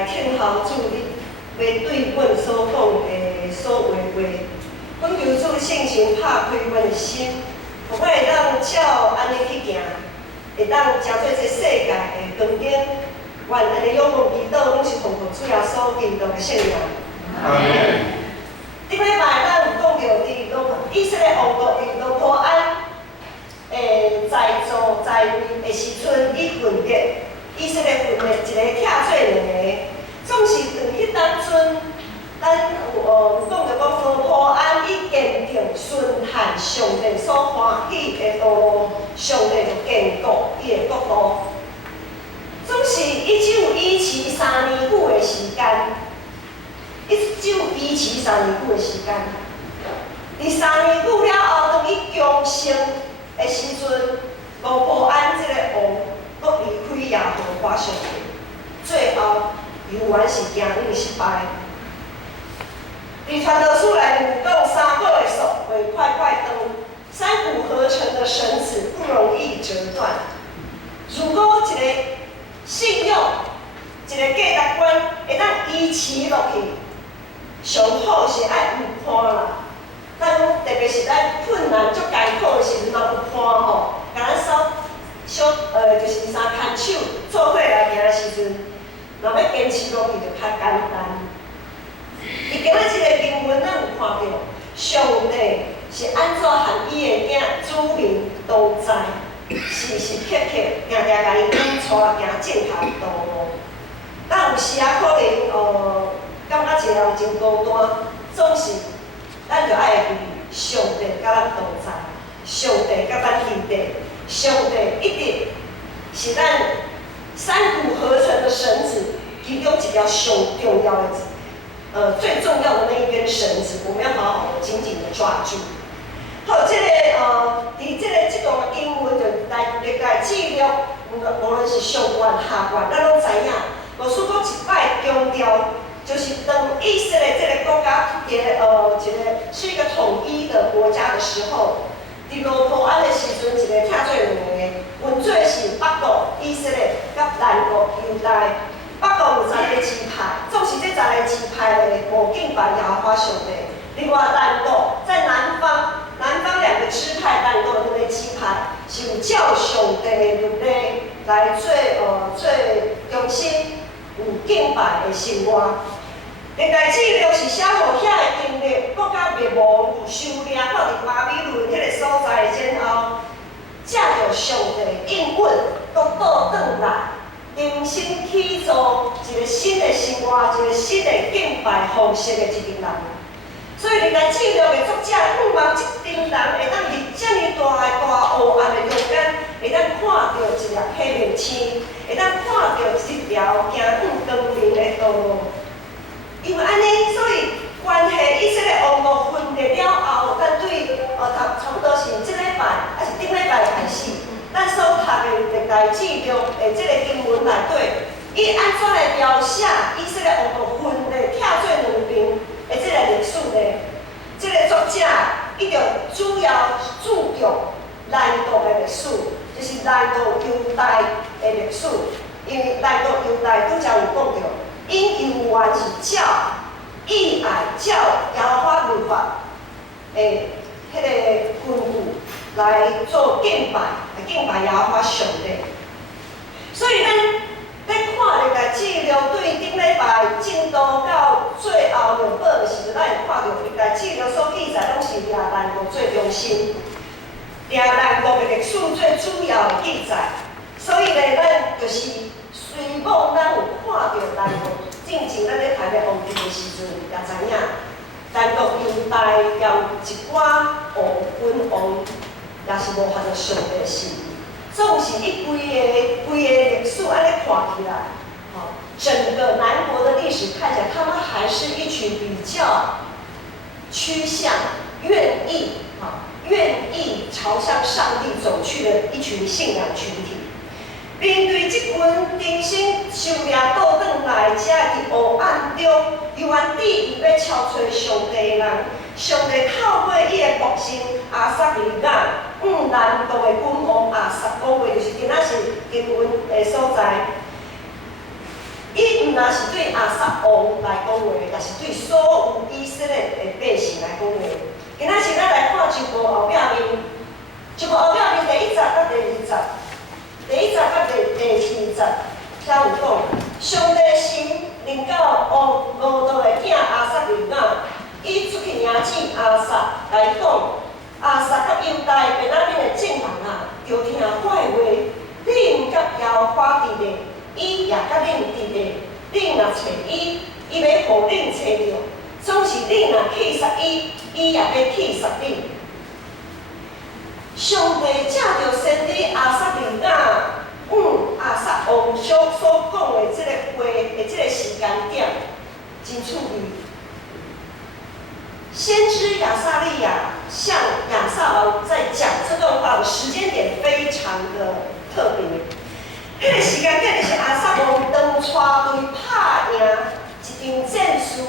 来听候主你要对阮所讲的所话话。阮求主圣神拍开阮的心，互我会当照安尼去行，会当成做这世界的光景。愿安尼仰望祈祷，拢是奉主耶稣基督的圣名。阿门。顶礼拜咱有讲到以色列王国伫罗波安在座在位的时阵，伊分裂，以色列分裂一个拆做两个。总是伫迄当阵，咱有讲到讲罗波安已坚定顺行上帝所欢喜的道路，上帝就坚固伊的国度。总是伊只有维持3年久的时间。只有维持3年久的时间，伫3年久了后，当伊强盛的时阵，罗波安这个王阁离开耶和华上帝，最后犹原是行失败。伫传道书内面有讲3个的手会快快断，三股合成的绳子不容易折断。如果一个信用，一个价值观会当维持落去。上好是爱有伴啦，咱特别是咱困难足艰苦的时阵，若有伴吼，甲咱就是相牵手做伙来行的时阵，若要坚持落去就较简单。伊今仔即个经文，咱有看到上帝是安怎和伊的囝子民同在，时时刻刻定定甲伊引带行正确的道路。咱有时可能感觉一个人真孤单，总是咱就爱为上帝甲咱同在，上帝甲咱兄弟，上帝一定是咱三股合成的绳子其中一条上重要的最重要的那一根绳子，我们要好好的紧紧的抓住。好，这段英文就历代记录，无论是上关下关，咱拢知影。无数讲一摆强调。就是当以色列这个国家是一个统一的国家的时候，伫罗波安的时阵，一个拆做两个，分做是北国以色列甲南国犹大。北国有10个支派，总是这10个支派的无敬拜耶和华上帝。另外南国在南方2个支派，南国2个支派是有照上帝的律例来做忠心。有敬拜的生活，历代记录是写互遐的经历，国家灭亡、收掠到伫巴比伦迄个所在前后，借着上帝应允，国度转来，重新起造一个新的生活，一个新的敬拜方式的一群人。所以历代记录的作者盼望一群人会当伫遮尔大黑暗的中间，会当看到一粒黑明星，会当看到一条行往光明的道路。因为安尼，所以关系以色列王国分裂了后，咱对差不多是即礼拜还是顶礼拜开始，咱所读的历代记录的即个经文内底，伊安怎来描写以色列王国分裂拆做两边？即个历史呢，即个作者伊就主要注重南国的历史，就是南国犹大的历史。因为南国犹大拄则有讲到，因犹原是照义爱照耶和华律法的迄个吩咐来做敬拜，来敬拜耶和华上帝。所以咱在看历代记录，对顶礼拜进度到最后两本的时阵，咱会看到历代记录所记载，拢是掠南国最中心，掠南国的历史最主要的记载。所以呢，咱就是随望咱有看到南国，进前咱咧台北王朝的时阵，也知影南国犹大有一寡王君王，也是无合着上帝的心意。总是一规个历史安尼看起来，整个南国的历史看起来，他们还是一群比较趋向愿意朝向上帝走去的一群信仰群体。面对这群重新收掠倒转来，遮伫黑暗中，犹原伫意要超找上帝的人，上帝透过伊的仆人亚撒利雅，南国的君王亚撒讲话，就是今仔是经文的所在。伊毋嘛是对亚撒王来讲话，也是对所有以色列的百姓来讲话。今仔日咱来看一部后壁面，一部后壁面第1集甲第2集，第1集甲第2集，遐有讲，上帝神临到俄罗的囝亚撒利雅，伊出去迎接亚撒，来讲亚撒甲犹大便雅悯的众人啊，着听我的话，恁甲耶和华伫咧，伊也甲恁伫咧。恁若找伊，伊要互恁找着；总是恁若气杀伊，伊也要气杀恁。上帝借着先知亚撒利雅，亚撒王所讲的即个话的即个时间点，真趣味。先知亚撒利雅向亚撒王在讲这段话的时间点非常的特别。迄个时间点就是亚撒王当带队拍赢一场战事，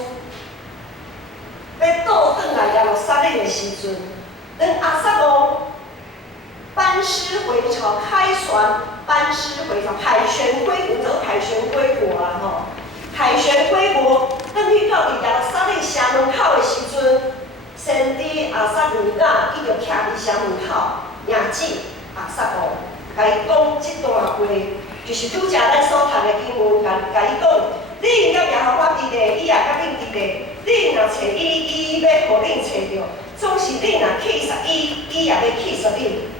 要倒转来耶路撒冷的时阵，当亚撒王班师回朝，凯旋归国，叫凯旋归国啊吼！凯旋归国，当去到伫耶路撒冷城门口的时阵，先知亚撒利雅伊就徛伫城门口迎接亚撒王。甲伊讲即段话，就是拄则咱所读的经文，甲伊讲，恁甲耶和华伫咧，伊也甲恁伫咧。恁若找伊，伊要互恁找着；总是恁若气杀伊，伊也要气杀恁。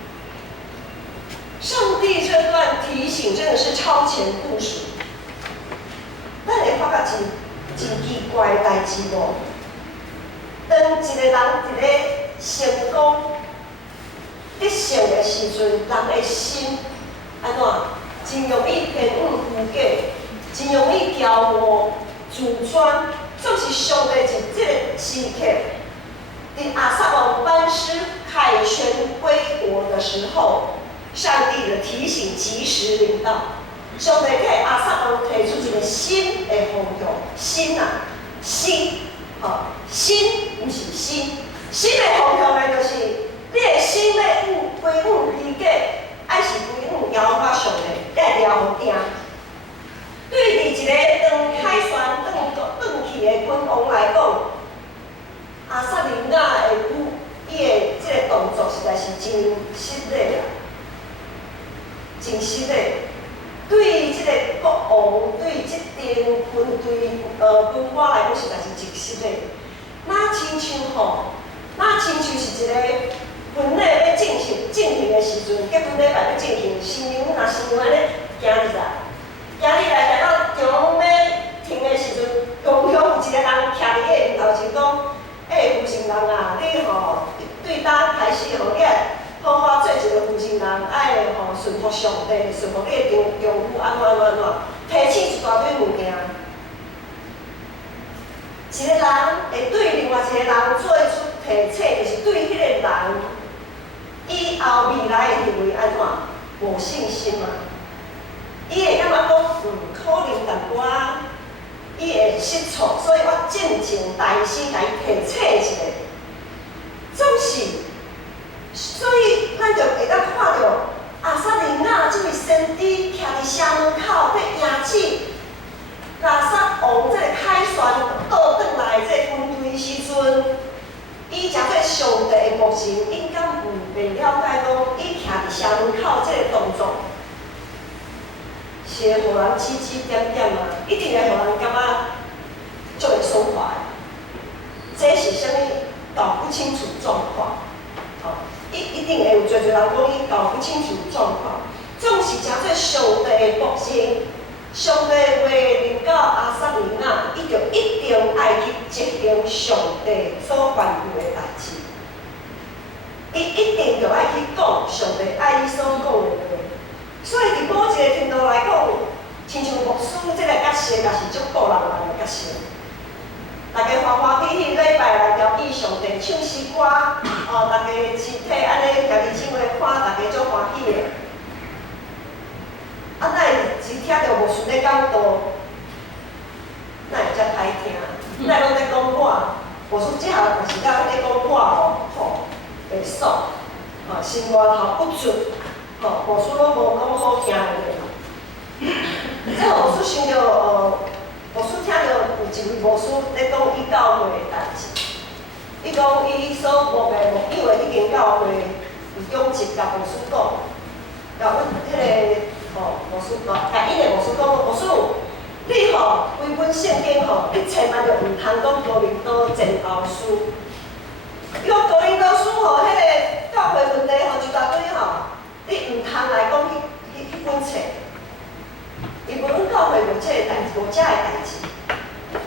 上帝这段提醒真的是超前部署。咱会发觉真奇怪的代志无？当一个人伫咧成功得胜的时阵，人的心安怎？真容易偏误虚假，真容易骄傲、自专。总是上帝在这个时刻，伫亚撒王班师凯旋归国的时候，上帝的提醒及时临到。上帝替亚撒王提出一个新的方向，新啊，新，新不是新，新的方向呢，就是你的心要归附理解。爱是归附耶和华上帝，才会了互定。对伫一个当凯旋转去的君王来讲，亚撒利雅的伊的即个动作实在是真失礼啦，真失礼。对即个国王，对即阵军队军官来讲，实在是真失礼。那亲像是一个。婚礼要进行的时阵，结婚礼拜要进行，新娘安尼行入来，行到中要停的时阵，共乡有一个人徛伫伊面头前讲：，负心人啊，你吼对当开始吼，你好好做一个负心人，爱吼顺服上帝，顺服你的丈夫，安怎，提醒一大堆物件。一个人会对另外一个人做出提醒，就是对迄个人。以后未来的行为安怎？无信心嘛？伊会感觉讲，可能淡薄仔，伊会失措，所以我静静耐心来提醒一下。总是，所以咱就会当看到亚撒利雅这位先知徛伫城门口，在迎接亚撒王这个凯旋倒转来这个军队时阵。伊诚做上帝的牧人，应该袂了解讲，伊徛伫城门口这个动作，是会互人指指点点啊，一定会互人感觉足会爽快。这是啥物？搞不清楚状况，一定会有侪人讲伊搞不清楚状况。总是诚做上帝的牧人，上帝话临到亚撒利雅，伊就一定爱去执行上帝所吩咐的代志。伊一定就爱去讲上帝爱伊所讲的话。所以伫某一个程度来讲，亲像牧师这个角色，也是足个人的角色。大家欢欢喜喜礼拜来调戏上帝，唱诗歌，大家集体安尼条弟姊妹看，大家足欢喜的。哪会是听到牧师咧讲道，哪会遮歹听？哪会拢咧讲我？牧师即下若是甲咧讲我吼，袂爽，心外头不准，牧师拢无讲好听的。即牧师想到伊讲伊所牧的牧友的迄间教会，有中一甲牧师讲，甲阮迄个牧师讲，甲因的牧师讲，牧师，你规本圣经你千万就毋通讲哥林多前后书。伊讲哥林多书迄个教会问题一大堆你毋通来讲迄本册，因为阮教会无这个代志，无这个代志。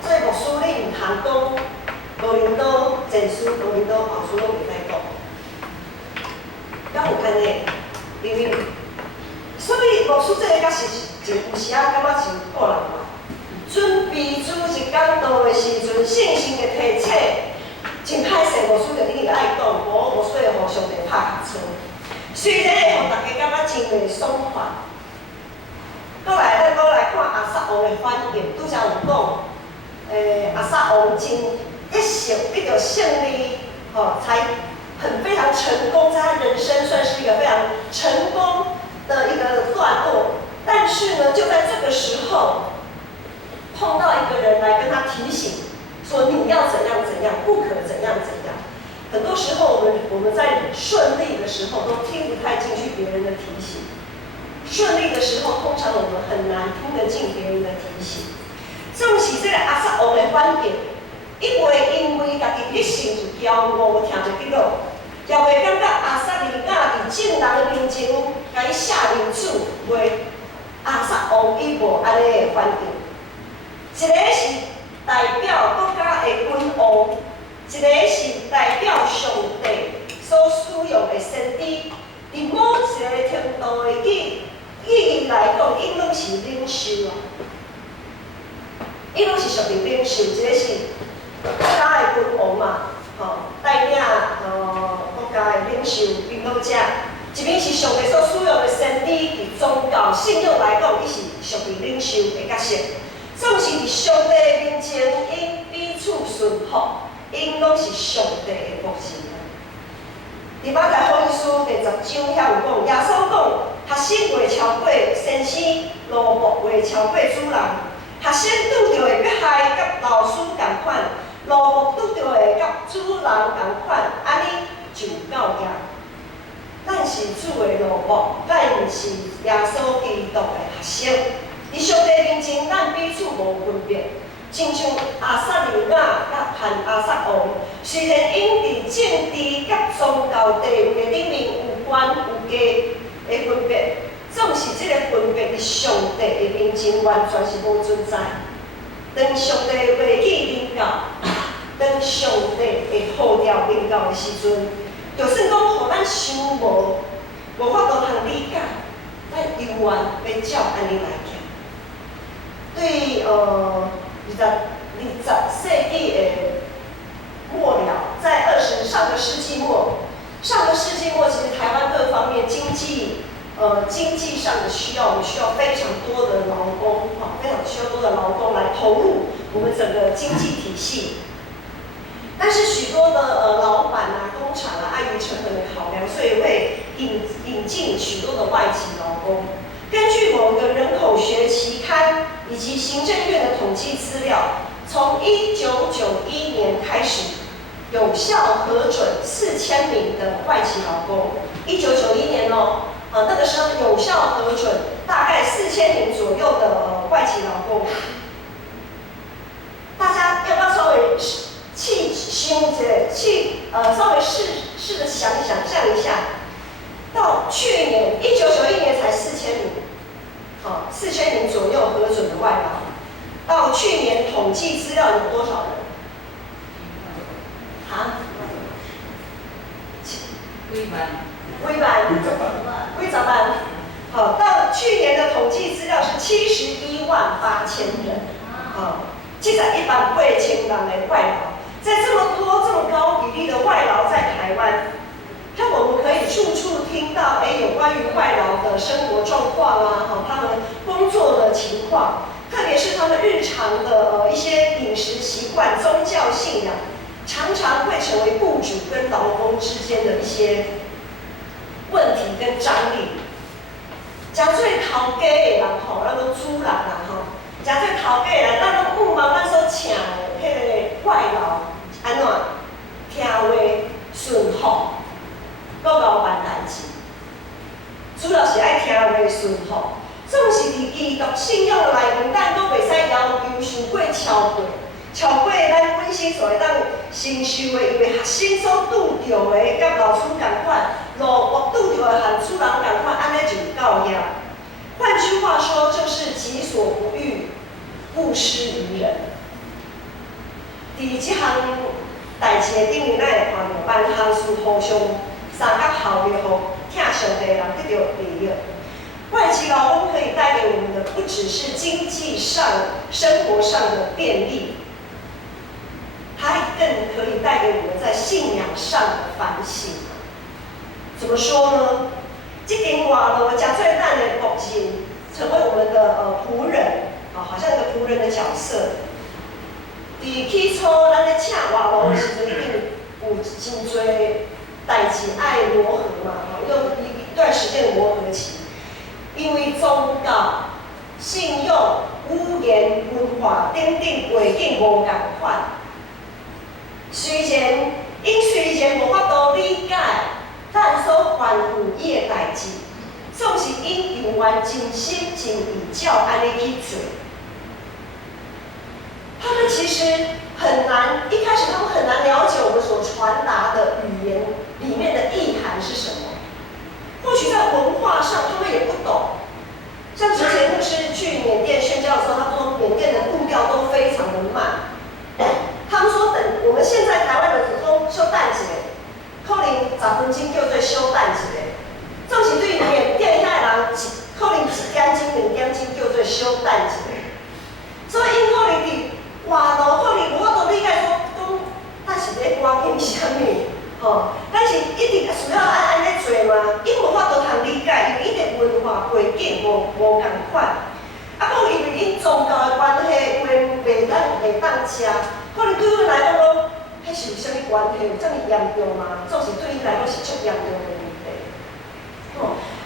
所以牧师你毋通讲哥林多前书、哥林多后书拢袂使讲，敢有安尼？因为所以牧师这个确实是有时感觉真个人嘛。准备主日讲道的时阵，信心的提醒，真歹势，牧师就一定爱讲，无师会互上帝拍下村。虽然会互大家感觉真袂爽快。过来，咱搁来看阿萨王的反应，拄则有讲，阿萨王真一胜，一着胜利，才非常成功，在他人生算是一个非常成功的一个段落。但是呢，就在这个时候，碰到一个人来跟他提醒，说你要怎样怎样，不可怎样怎样。很多时候我们在顺利的时候都听不太进去别人的提醒，顺利的时候通常我们很难听得进别人的提醒。总是这个阿萨王的反应，伊袂因为家己一时就骄傲听袂记落，也袂感觉阿萨利亚伫众人的面前甲伊下令主话，阿萨王伊无安尼的反应。一个是代表国家的君王，一个是代表上帝所使用的先知。伫某一个程度的意义来讲，伊拢是领袖啊，伊拢是属于领袖。一个是国家的君王嘛，带领国家的领袖领导者；一边是上帝所使用的先知，伫宗教信仰来讲，伊是属于领袖的角色。总是伫上帝面前，因彼此顺服，因拢是上帝的仆人。伫马太福音书第10章遐有讲，耶稣讲，学生袂超过先生，罗木袂超过主人。学生拄着的要害甲老师共款，罗木拄着的甲主人共款，安尼就够业。咱是主的罗木，咱是耶稣基督的学生。伫上帝面前，咱彼此无分别，亲像阿萨利亚甲和阿萨王，虽然因伫政治甲宗教地位的顶面有关有低的分别，总是这个分别伫上帝的面前完全是无存在。当上帝的话语领导，当上帝的号召领导的时阵，就算讲互咱想无法度通理解，咱永远要照安尼来行。对20世纪的末了，在上个世纪末，其实台湾各方面经济上的需要，我们需要非常多的劳工，非常需要多的劳工来投入我们整个经济体系。但是许多的老板工厂碍于成本的考量，所以会引进许多的外籍劳工。根据某个人口学期刊以及行政院的统计资料，从1991年开始，有效核准4000名的外籍劳工。1991年那个时候有效核准大概4000名左右的外籍劳工。大家要不要稍微稍微试着想象一下，到去年1991年才4000名。4000名左右核准的外劳，到去年统计资料有多少人？几万。到去年的统计资料是718000人，718000人的外劳，在这么多这么高比例的外劳在台湾。让我们可以处处听到，有关于外劳的生活状况他们工作的情况，特别是他们日常的一些饮食习惯、宗教信仰，常常会成为雇主跟劳工之间的一些问题跟张力。真最头家的人咱都主人真最头家的人，咱都不忙，咱所请的迄个外劳安怎？听话顺服，搁有办代志。主要是爱听话顺服，总是伫基督信仰内面，咱搁袂使要求伤过超过咱本身所会当承受的，因为学生所拄着的，甲老师共款，路我拄着的和主人共款，安尼就够呀。换句话说，就是己所不欲，勿施于人。伫即项代志的顶面，咱会看到万行事互相三角效力，互听上帝的人得到利益。外籍劳工可以带给我们的，不只是经济上、生活上的便利。它更可以带给我们在信仰上的反省。怎么说呢？这顶外劳真做咱的仆人，成为我们的仆人，好像一个仆人的角色。伫起初咱咧请外劳的时阵，一定有真多代志爱磨合嘛，用一段时间的磨合期。因为宗教、信用、语言、文化等等背景无共款。虽然无法度理解咱所吩咐伊的代志，总是因由愿真心真意照安尼去做。他们其实很难，一开始他们很难了解我们所传达的语言里面的意涵是什么。或许在文化上他们也不懂。像之前牧师去缅甸宣教的时候，他说缅甸的步调都非常的慢。他们说，等我们现在台湾的普通休蛋节，可能10分钟叫做休蛋节，总是对缅甸遐人可能1点钟、2点钟叫做休蛋节。所以因可能伫外劳可能无法度理解说，咱是咧关心啥物，但是一定需要安尼做嘛，因无法度通理解，因为伊的文化背景无共款。啊，讲因为因宗教的关系，话袂当食。可能对阮来讲讲，迄是有啥物关系？有这么严重吗？总是对伊来讲是足严重的问题。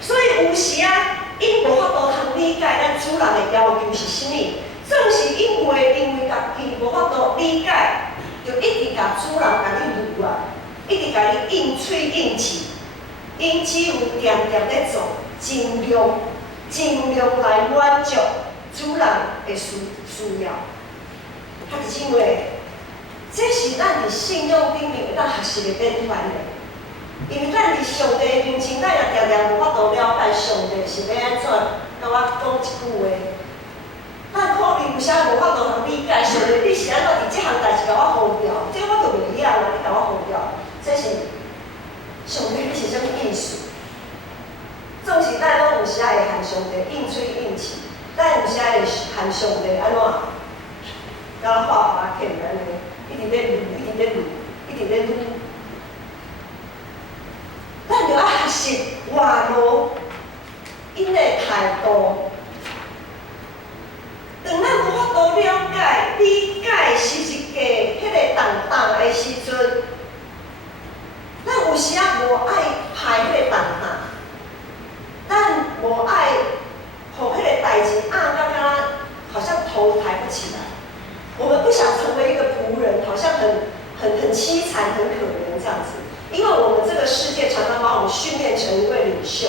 所以有时啊，因无法度通理解咱主人的要求是啥物，正是因为家己无法度理解，就一直甲主人甲你怒啊，一直甲你应嘴应气，因只有点点咧做，尽量来满足主人的需要。他是因为，这是咱伫信仰顶面会当学习的典范嘞。因为咱伫上帝的面前，咱也常常无法度了解上帝是要安怎甲我讲一句话。咱可能有啥无法度通理解上帝，你是安怎伫这项代志甲我糊掉？这我就袂晓啦，你甲我糊掉，这是上帝你是啥物意思？总是咱拢有时会和上帝应嘴应气，咱有时会和上帝安怎？甲我画画欠安尼，一直咧撸。咱就要学习外劳因的态度。当咱无法度了解、理解是一个迄个重的时阵，咱有时啊无爱排迄个重，咱无爱互迄个代志到好像头抬不起来。我们不想成为一个仆人，好像很凄惨、很可怜这样子。因为我们这个世界常常把我们训练成一位领袖，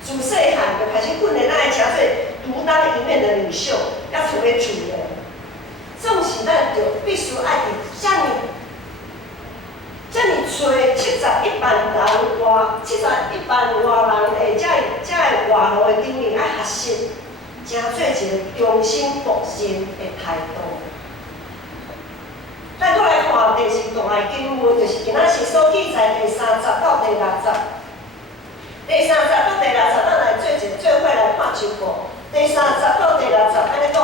自细汉就开始训练咱的诚做独当一面的领袖，要成为主人。总是咱就必须爱伫遮尔多71万人71万外人的遮个外劳的顶面，爱学习，诚做一个忠心服人的态度。咱搁来看第2段的经文，就是今仔是所记载第30到第60。第30到第60，咱来做伙来看一个。第30到第60，安尼讲，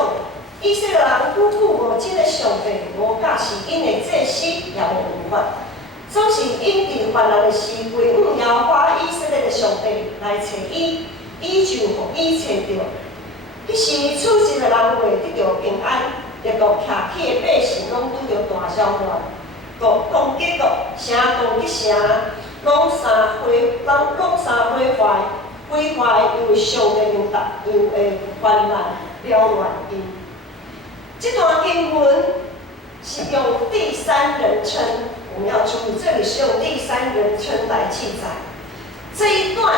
以色列人久久无真个上帝，无教是因的祭司也无文法，总是因伫患难的时归向耶和华以色列的上帝来找伊，伊就互伊找着。迄时，处境的人袂得到平安。一个徛起的百姓拢拄着大小乱，国攻击国，城攻击城，拢三毁坏，因为上帝用大样的患难了乱因。这段经文是用第3人称我们要注意，这里是用第三人称来记载。这一段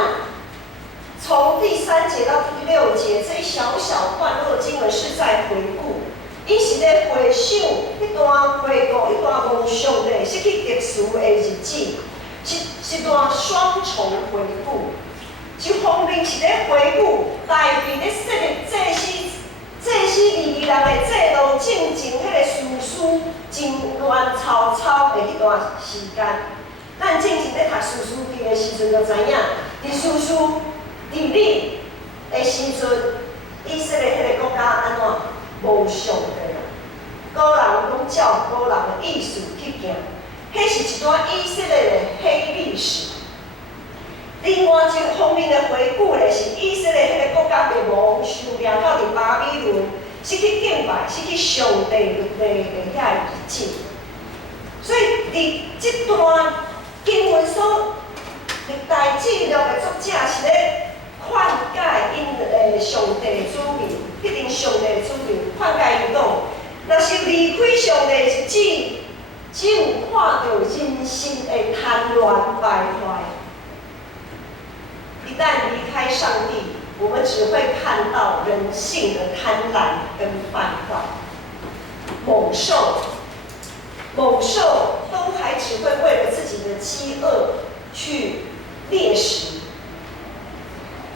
从第3节到第6节这一小小段落的经文是在回顾，伊是咧回想一段回顾一段蒙上帝失去特殊的日子，是段双重回顾。一方面是咧回顾内面咧说的这些利人的制度进前迄个史书真乱糟糟的迄段时间。咱进前咧读史书记的时阵就知影，伫史书地理的时阵，以色列迄个国家安怎无上帝，个人拢照个人的意思去行，迄是一段以色列的黑历史。另外一个方面的回顾咧，是以色列迄个国家被蒙受掠到伫巴比伦，失去敬拜、失去上帝律例的遐日子。所以伫这段经文所历代记录的作者是咧劝解因上帝的子民，必定上帝的子民劝解因讲，若是离开上帝的日子，只有看到人心的贪婪败坏。一旦离开上帝，我们只会看到人性的贪婪跟败坏。猛兽都还只会为了自己的饥饿去猎食，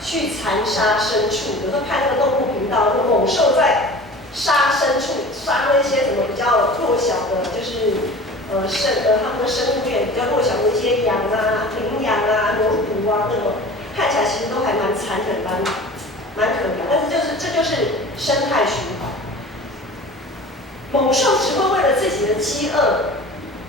去残杀牲畜。有时候看那个动物频道，那猛兽在杀牲畜，杀那些什么比较弱小的，就是他们的生物链比较弱小的一些羊啊、羚羊啊、牛犊啊那种。看起来其实都还蛮残忍、蛮可怜，但是这就是生态循环。猛兽只会为了自己的饥饿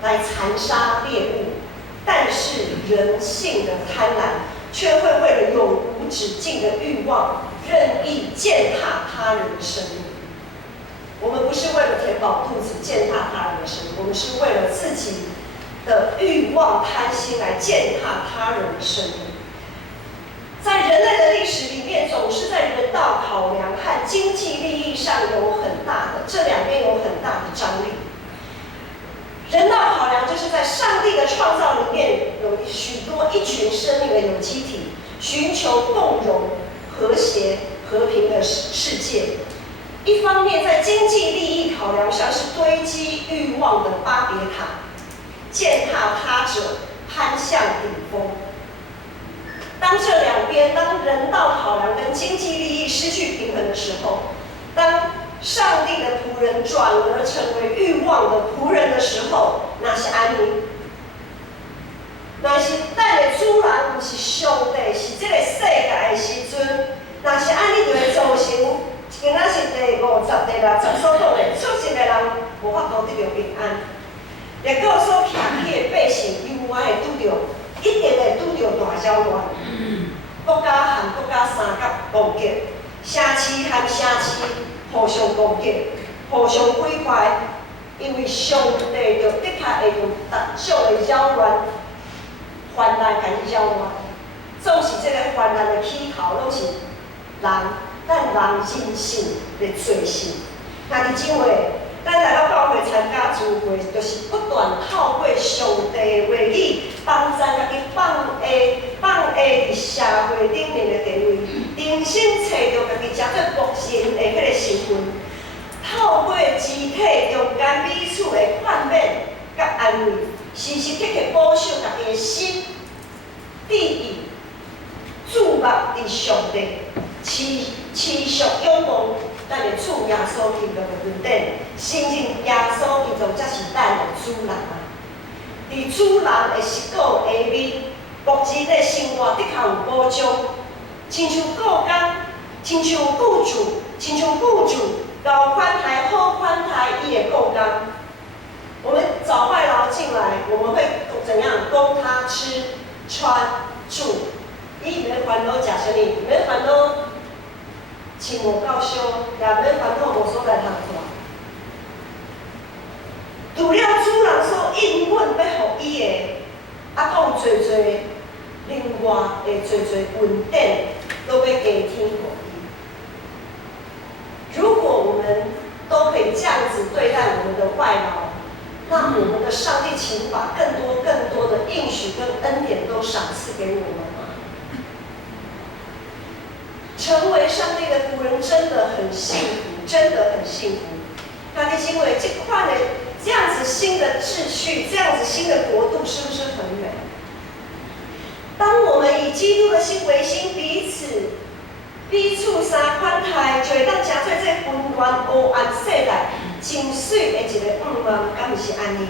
来残杀猎物，但是人性的贪婪却会为了永无止境的欲望，任意践踏他人的生命。我们不是为了填饱肚子践踏他人的生命，我们是为了自己的欲望贪心来践踏他人的生命。在人类的历史里面，总是在人道考量和经济利益上有很大的，这两边有很大的张力。人道考量就是在上帝的创造里面有一群生命的有机体，寻求共融、和谐、和平的世界。一方面，在经济利益考量上是堆积欲望的巴别塔，践踏他者，攀向顶峰。当这两边，当人道考量跟经济利益失去平衡的时候，当上帝的仆人转而成为欲望的仆人的时候，那是安宁。那是咱的主人不是上帝，是这个世界的时阵，那是安尼就会造成，今仔是第50、第60所讲的，出世的人无法度得到平安，也告所徛起的百姓永远会拄到。一定会拄到大搅乱，国家和国家三角攻击，城市和城市互相攻击，互相毁坏。因为上帝就的确会用逐种的扰乱、患难甲伊扰乱。总是这个患难的起头，拢是人人性的罪性。那伫即位。咱来到教会参加聚会，就是不断透过上帝的话语，帮助家己放下伫社会顶面的地位，重新找到家己才做国人的迄个身份。透过肢体中间彼此的劝勉甲安慰，时时刻刻保守家己的心、志意，注目伫上帝，持续拥抱。咱的主耶稣基督的恩典，承认耶稣基督才是咱的主人啊！伫主人的十个下面，目前的生活的确有保障，亲像国工，亲像雇主，高款待好款待伊的国工。我们找外劳进来，我们会怎样供他吃、穿、住？伊免烦恼食啥物，免烦恼。亲无够烧，也免烦恼无所在通住。除了主人所应允要予伊的，还有侪另外的恩典，都要加添予伊。如果我们都可以这样子对待我们的外劳，那我们的的上帝请把更多的应许跟恩典都赏赐给我们吗？成为上帝的仆人真的很幸福，真的很幸福。那你因为这块的这样子新的秩序，这样子新的国度，是不是很远？当我们以基督的心为心，彼此相款待，就会当成做这温暖黑暗世代真水的一个愿，敢毋是安尼？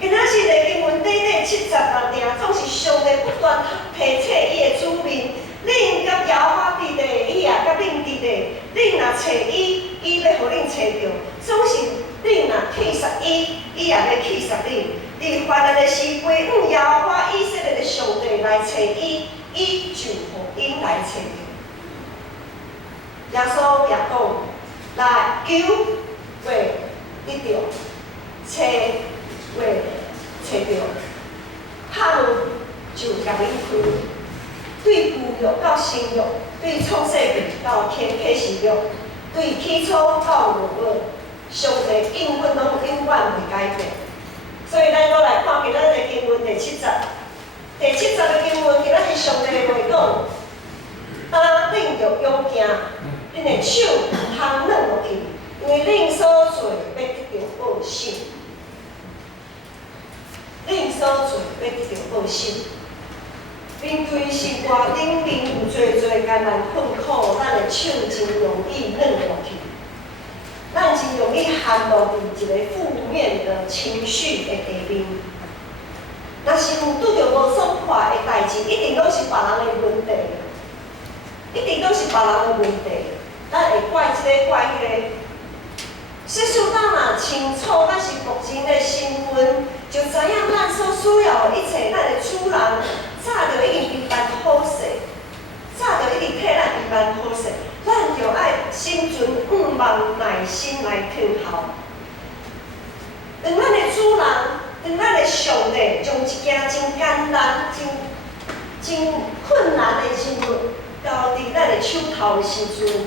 今仔日的经文短短70内定，总是上帝不断提醒伊的子民，恁甲耶和华伫地，伊也甲恁伫地。恁若找伊，伊要互恁找着；总是恁若去杀伊，伊也要去杀恁。伫患难的时，归向耶和华以色列的上帝来找伊，伊就互因来找着。耶稣也讲，来求会得着，找会找着，敲门就甲恁开。对旧约到新约，对创世纪到启示录，对起初到末尾，上帝应允拢永远袂改变。所以咱搁来看今仔日经文第7节，第7节的经文，今仔日上帝的话讲，当恁着勇行，恁的手毋通软落去，因为恁所做要得到报酬。恁所做要得到报酬。面对生活顶面有侪艰难困苦，咱的手真容易软落去，咱真容易陷落伫一个负面的情绪的下面。若是有拄着无爽快的代志，一定拢是别人的问题，一定拢是别人的问题。咱会怪这个怪迄个。事实咱若清楚咱是牧人的身份，就知影咱所需要的一切，咱的主人早就已经预办好势，早就已经替咱预办好势，咱就爱心存盼望、耐心来听候。当咱的主人，当咱的上帝将一件真艰难、真困难的任务交伫咱的手头的时阵，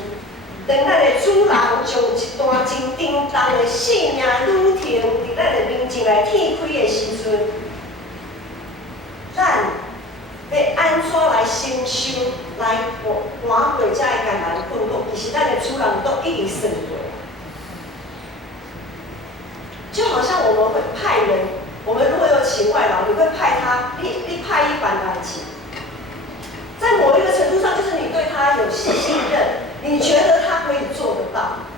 当咱的主人将一段真沉重的性命旅程伫咱的面前来展开的时阵，咱要安怎来承受、来赶过这个艰难困苦？其实咱的主人都已经算过。就好像我们会派人，我们如果有请外劳，你会派他，你派一班来请，在某一个程度上，就是你对他有信任。你觉得他可以做得到？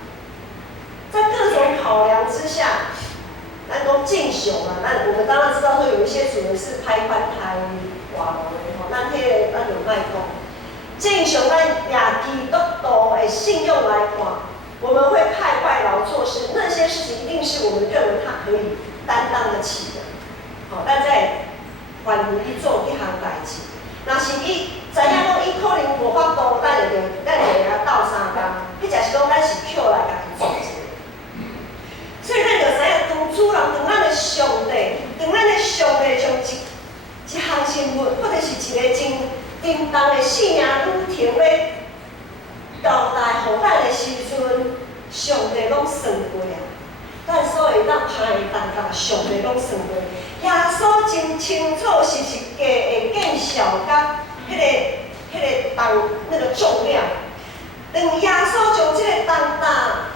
在各种考量之下，咱讲敬雄啊，我们当然知道说有一些主人是派款台外劳的吼，咱有卖讲，敬雄咱亚基督徒的信用来看，我们会派外劳做事，那些事情一定是我们认为他可以担当得起的。好，咱再还伊做一项代志。若是伊知影讲伊可能无法度，咱会甲斗相共，迄就是讲咱是捡来家己做者。所以咱就知影，当主人，当咱的上帝，当咱的上帝将一项任务，或者是一个真沉重的生命旅程要交代互咱的时阵，上帝拢算过啊。咱所以咱拍的当下，上帝拢算过。耶稣真清楚是一家会见效甲迄个那个重量。当耶稣将这个重担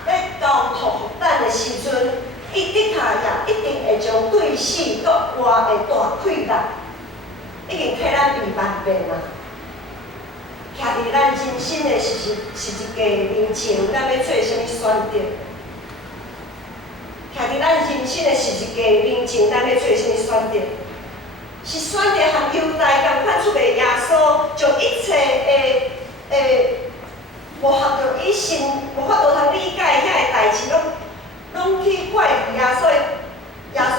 要交托予咱的时阵，伊的确也一定会将对死搁活的大困难，已经替咱预办遍啦。徛伫咱人生的是一家面前，咱要做啥物选择？徛伫咱人生的是一家面前，咱要做啥物选择？是选择和犹大共款出卖耶稣，将一切无合着伊心，无法度通理解遐个代志，拢去怪耶稣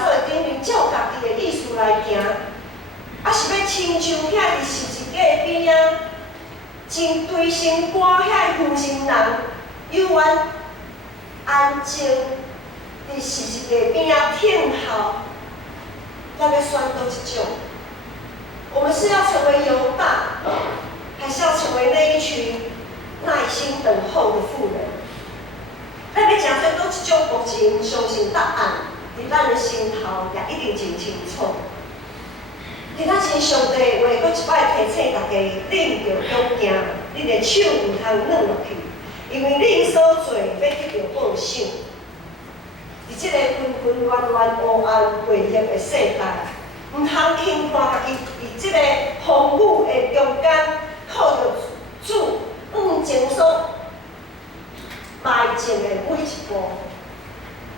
的顶面，照家己的意思来行，啊是要亲像遐伫十字架边仔，真堆心肝遐负心人，犹原安静伫十字架边仔听候。咱要选倒一种？我们是要成为犹大，还是要成为那一群耐心等候的妇人？咱要行做倒一种目前相信答案，伫咱的心头也一定真清楚。今仔日上帝话，搁一摆提醒大家，恁着勇行，恁的手毋通软落去，因为恁所做要得到报赏。伫即个纷纷乱乱、黑暗诡谲的世代，毋通轻看家己伫即个风雨的中间，靠着主往前所迈进的每一步，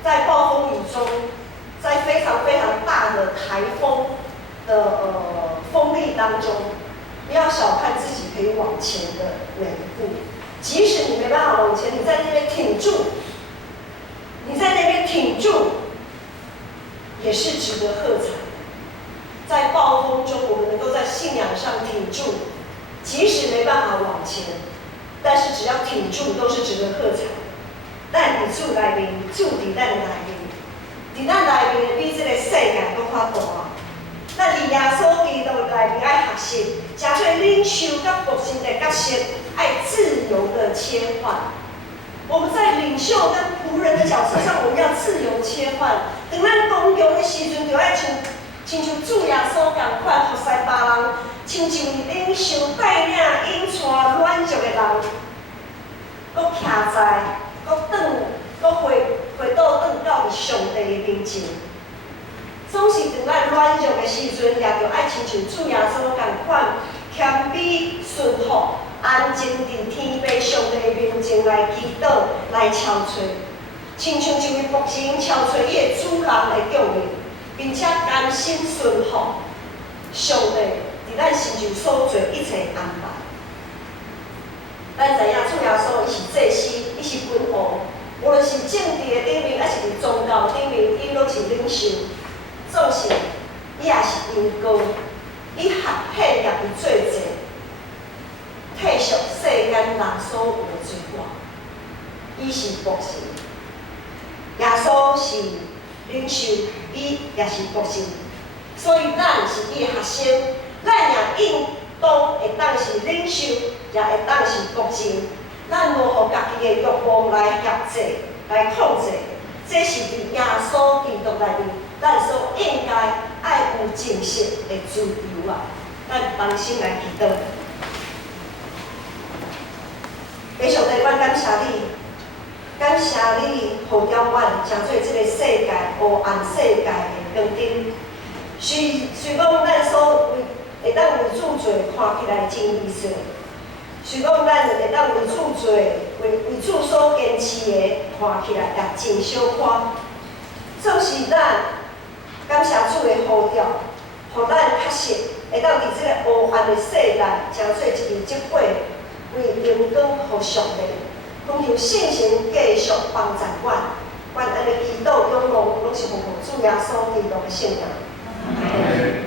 在暴风雨中，在非常非常大的台风的风力当中，不要小看自己可以往前的每一步。即使你没办法往前，你在那边挺住，你在那边挺住，也是值得喝彩。在暴风中，我们能够在信仰上挺住，即使没办法往前，但是只要挺住，都是值得喝彩。咱伫主内面，主伫咱内面，伫咱内面比这个世界搁较大。咱伫耶稣基督内面爱学习，诚做领袖甲牧师的角色，爱自由的切换。我们在领袖跟仆人的角色上，我们要自由切换。当咱公用的时阵，就爱像主耶稣共款，服侍别人，亲像领袖带领引带软弱的人，搁徛在。搁回到到上帝的面前，总是当咱软弱的时阵，也着爱亲像主耶稣共款，谦卑顺服，安静伫天父上帝面前来祈祷，来敲找，亲像一位牧人敲找伊的主人来供应，并且甘心顺服上帝伫咱身上所做一切安排。咱知影主耶稣伊是祭司，伊是君王，无论是政治的顶面，还是伫宗教顶面，伊拢是领袖。总是伊也是因公，伊献业伊做者，退赎世间人所有的罪过。伊是牧师，耶稣是领袖，伊也是牧师，所以咱是伊的学生，咱也应当会当是领袖，也会当是牧师。咱无互家己的欲望来辖制、来控制，这是伫耶稣基督内面，咱所应该爱有正式的自由啊！咱同心来祈祷。天上帝，阮感谢你，感谢你呼召阮，诚做这个世界黑暗世界的光灯。虽讲咱所会当为主做，看起来真易碎。虽讲咱会当为主做，为主所坚持的，看起来也真小可。总是咱感谢主的呼召，互咱确实会当伫即个黑暗的世代，诚做一支即火，为荣光互上帝，奉有信心继续帮助阮。阮安尼祈祷仰望，拢是奉主耶稣基督的圣名。